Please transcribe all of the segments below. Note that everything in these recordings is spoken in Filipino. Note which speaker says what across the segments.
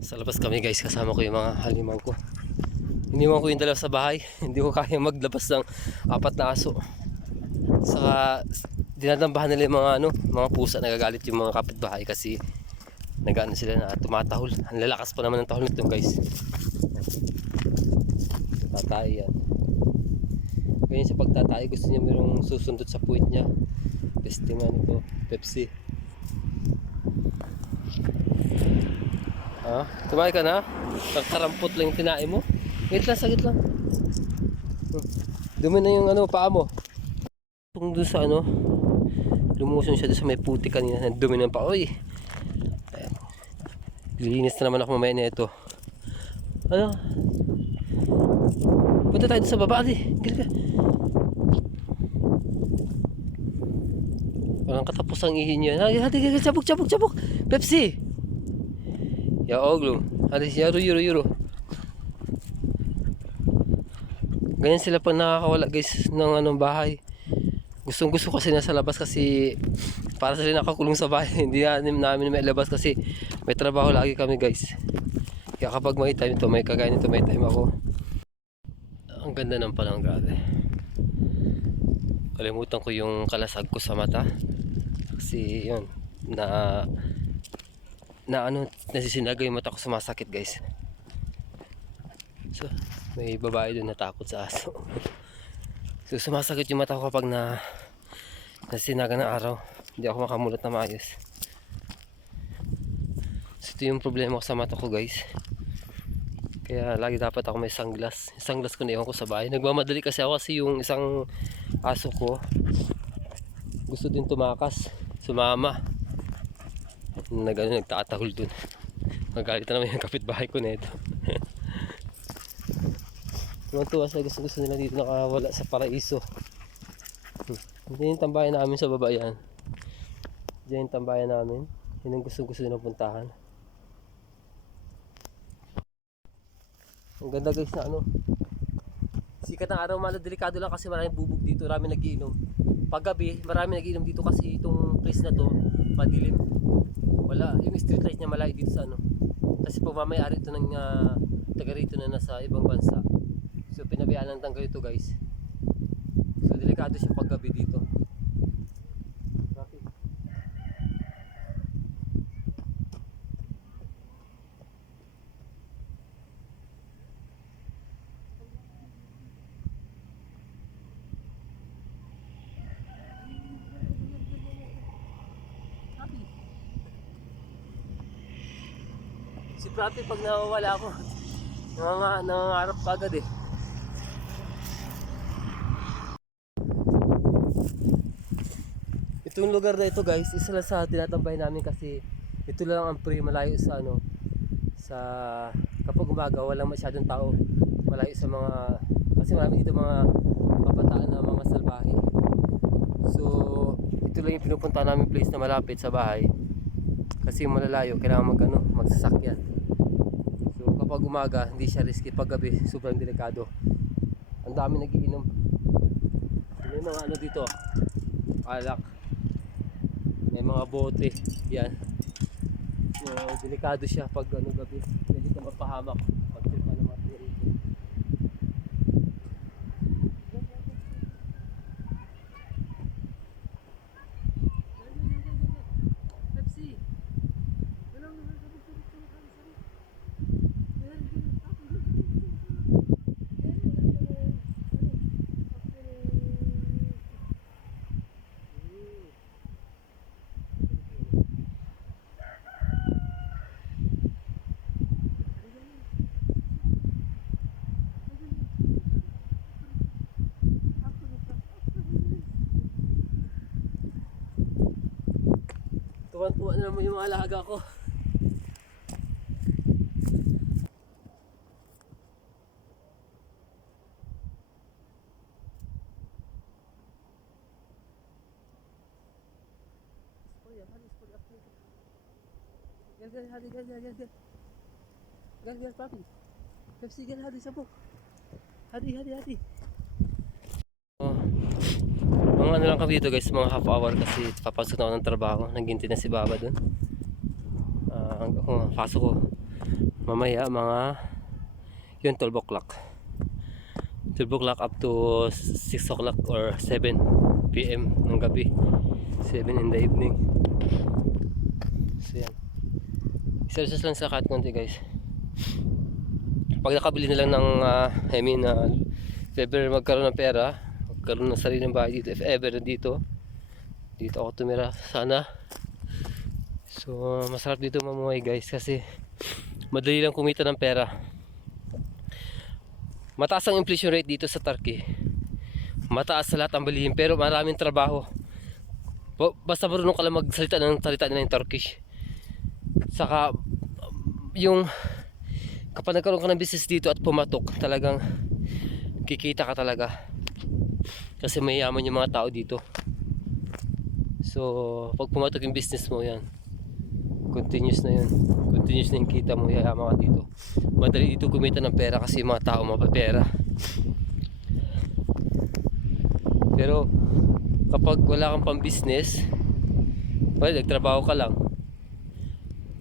Speaker 1: Sa labas kami guys, kasama ko yung mga halimaw ko. Iniwan ko yung dalawa sa bahay. Hindi ko kaya maglabas ng apat na aso. Saka dinadambahan nila yung mga ano, mga pusa nagagalit yung mga kapitbahay kasi nagano sila na tumatahol. Ang lalakas pa naman ng tahol nito guys. Tatay yan. Ganyan sa pagtatay, gusto niya mayroong susundot sa puwit niya. Testing ano to, Pepsi. Ha? Tumahay ka na? Nagkarampot lang yung tinae mo? Wait lang, sagit lang. Dumi na yung ano, paa mo. Kung doon sa ano, lumuson siya doon sa may puti kanina. Dumi ng paa. Uy! Lilinis na naman ako mamaya na ito. Ano? Punta tayo sa baba. Ali, gali ka. Walang katapos ang ihin niya. Hadi, hadi, hadi, cabok, cabok, cabok. Pepsi! Ya oğlum. Hadi yaro yuro yuro. Ganyan sila pag nakakawala guys ng anong bahay. Gustong gusto kasi nasa labas kasi para sila nakakulong sa bahay. Hindi namin, namin may labas kasi may trabaho lagi kami guys. Kaya kapag may time ito, may kagaya nito, may time ako. Ang ganda ng palang grabe. Kalimutan ko yung kalasag ko sa mata. Kasi yun, na na ano, nasisinaga yung mata ko sumasakit guys. So, may babae doon natakot sa aso. so, sumasakit yung mata ko kapag na nasinaga ng araw. Hindi ako makamulat na maayos. So, ito yung problema ko sa mata ko guys. Kaya lagi dapat ako may sunglass. Sunglass ko na ko sa bahay. Nagmamadali kasi ako kasi yung isang aso ko gusto din tumakas. Sumama na gano'n nagtatahol dun. Magalit na naman yung kapitbahay ko nito. Tuwan-tuwa sa gusto gusto nila dito nakawala sa paraiso. Hmm. Hindi yung tambayan namin sa baba yan. Diyan yung tambayan namin. Yun ang gusto gusto nila puntahan. Ang ganda guys na ano. Sikat ng araw malo delikado lang kasi maraming bubog dito, maraming nagiinom. Paggabi, maraming nagiinom dito kasi itong place na to, madilim. Wala yung street light niya malayo dito sa ano. Kasi pag mamayari ito ng uh, taga rito na nasa ibang bansa. So pinabiyaan ng tanggal ito guys. So delikado siya pag gabi dito Si Prapi pag nawawala ako, nanganga, nangangarap ka agad eh. Itong lugar na ito guys, isa lang sa tinatambay namin kasi ito lang ang pre malayo sa ano sa kapag umaga walang masyadong tao. Malayo sa mga kasi marami dito mga kabataan na mga salbahe. So ito lang yung pinupunta namin place na malapit sa bahay. Kasi malalayo kailangan mag ano, magsasakyan so kapag umaga hindi siya risky. Pag gabi sobrang delikado. Ang dami nagiinom. May mga ano dito alak. May mga bote. Yan. So delikado siya pag ano gabi. Pwede ka mapahamak. Pag tripa ng mga rito Pepsi Tuwan-tuwa na naman yung mga alaga ko. Gel gel hadi gel gel gel gel. Gel gel papi. Pepsi gel hadi sabuk. Hadi hadi hadi. Oh. Mga ano lang kami dito guys, mga half hour kasi papasok na ako ng trabaho. Naginti na si Baba dun. Ah, hanggang uh, pasok ko. mamaya mga yun 12 o'clock 12 o'clock up to 6 o'clock or 7 p.m. ng gabi 7 in the evening so yan isa lang sa cut konti guys pag nakabili na lang ng ah, I mean uh, ever magkaroon ng pera magkaroon ng sariling bahay dito if ever dito dito ako tumira sana. So masarap dito mamuhay guys kasi madali lang kumita ng pera. Mataas ang inflation rate dito sa Turkey. Mataas sa lahat ang bilihin pero maraming trabaho. Ba- basta marunong ka lang magsalita ng salita nila ng Turkish. Saka yung kapag nagkaroon ka ng business dito at pumatok talagang kikita ka talaga kasi mayaman yung mga tao dito. So pag pumatok yung business mo yan. Continuous na yun. Continuous na yung kita mo yayaman ka dito. Madali dito kumita ng pera kasi mga tao mapapera. Pero kapag wala kang pang business well nagtrabaho ka lang.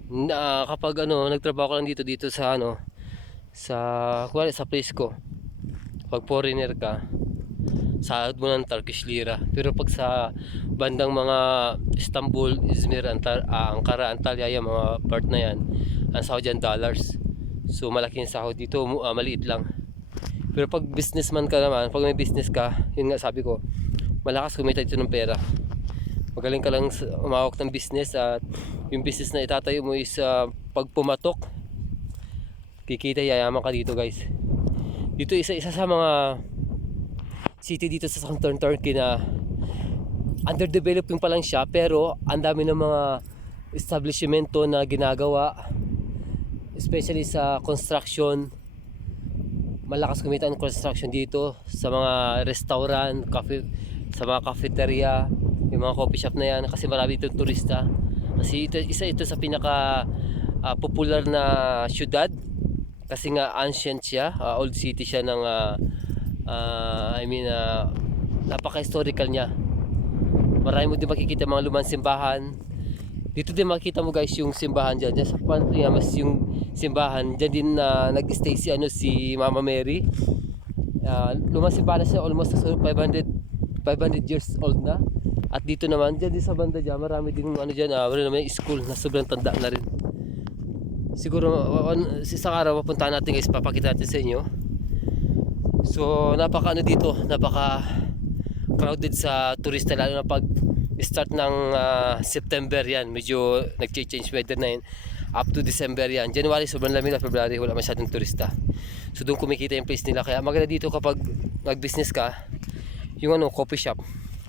Speaker 1: Na kapag ano nagtrabaho ka lang dito dito sa ano sa kuwari sa place ko. Pag foreigner ka sahod mo ng Turkish lira. Pero pag sa bandang mga Istanbul, Izmir, Antar, ah, Ankara, Antalya yung mga part na yan ang sahod yan dollars. So malaki yung sahod dito ah, maliit lang. Pero pag businessman ka naman pag may business ka yun nga sabi ko malakas kumita dito ng pera. Magaling ka lang umawak ng business at yung business na itatayo mo is ah, pag pumatok kikita yayaman ka dito guys. Dito isa isa sa mga city dito sa Southern Turkey na underdeveloping pa lang siya pero ang dami ng mga establishmento na ginagawa especially sa construction malakas kumita ang construction dito sa mga restaurant, cafe, sa mga cafeteria, yung mga coffee shop na yan kasi marami itong turista. Kasi ito, isa ito sa pinaka ah, popular na syudad kasi nga ancient siya, ah, old city siya ng ah, ah, I mean ah, napaka-historical niya. Marami mo din makikita mga lumang simbahan. Dito din makikita mo guys yung simbahan dyan. Dyan sa pantry mas yung simbahan. Dyan din na nag-stay si, ano, si Mama Mary. Uh, lumang simbahan na siya almost sa 500, 500 years old na. At dito naman, dyan din sa banda dyan, marami din ano dyan, uh, wala naman school na sobrang tanda na rin. Siguro, uh, uh, isang araw mapuntahan natin guys, papakita natin sa inyo. So, napaka ano dito, napaka crowded sa turista lalo na pag start ng ah, September yan. Medyo nag-change weather na yun. Up to December yan. January sobrang lamig na. February wala masyadong turista. So doon kumikita yung place nila. Kaya maganda dito kapag nag business ka yung ano coffee shop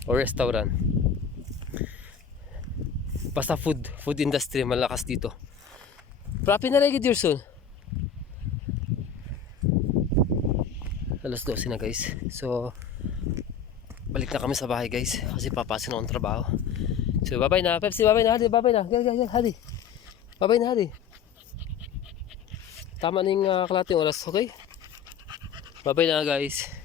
Speaker 1: or restaurant. Basta food food industry malakas dito. Propi na rin Dirson alas 12 na guys. So balik na kami sa bahay guys kasi papasin ako ng trabaho. So bye bye na. Pepsi bye bye na. Hadi bye bye na. Gel gel gel. Hadi. Bye bye na hadi. Tama na yung uh, kalating oras okay? Bye bye na guys